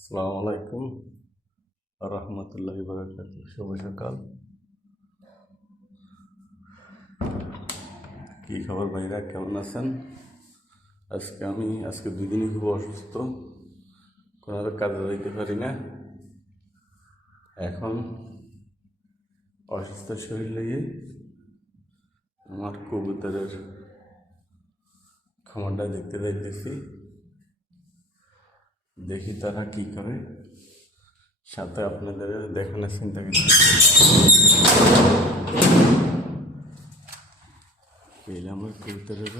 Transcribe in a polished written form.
আসসালামু আলাইকুম রহমতুল্লাহি বারাকাতুহু। শুভ সকাল। কী খবর ভাইরা, কেমন আছেন? আজকে 2 দিনই খুব অসুস্থ, কোনো কাজে যাইতে পারি না। এখন অসুস্থ শরীর লেগে আমার কবুতরের খামারটা দেখতে যাইতেছি, দেখি তারা কি করে, সাথে আপনাদের দেখানোর চিন্তা করছি। আমার কবুতরের